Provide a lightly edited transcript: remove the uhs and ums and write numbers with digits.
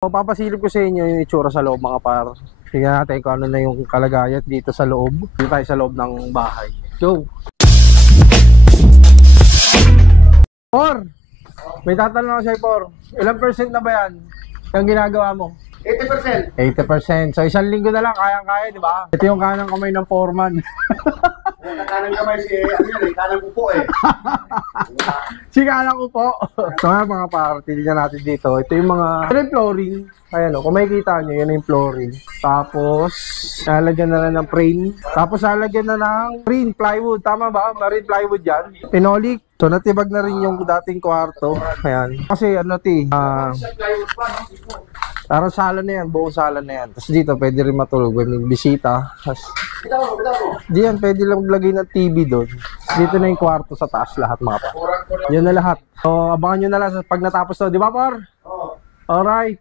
So, papasilip ko sa inyo yung itsura sa loob mga par. Tingnan natin kung ano na yung kalagayan dito sa loob. Dito tayo sa loob ng bahay. Go! Por! May tatanong ako sa'yo, Por. Ilang percent na ba yan? Yung ginagawa mo? 80%. 80%. So, isang linggo na lang, kayang-kaya, di ba? Ito yung kanang kamay ng foreman. Kanang kamay si, kanang upo eh. Si kanang upo. So, mga par, tignan natin dito. Ito yung mga, ito yung flooring. Ayan o, kung makikita nyo, yan yung flooring. Tapos, lalagyan na lang ng frame. Tapos, lalagyan na ng marine plywood. Tama ba? Marine plywood yan. Pinolik. So, natibag na rin yung dating kwarto. Ayan. Kasi, parang sala na yan, buong sala na yan. Tapos dito, pwede rin matulog. May bisita. Tapos, diyan, pwede lang maglagay ng TV doon. Dito na yung kwarto sa taas lahat, mga pa. Yan na lahat. So, abangan nyo na lang pag natapos to. Di ba, Par? Alright.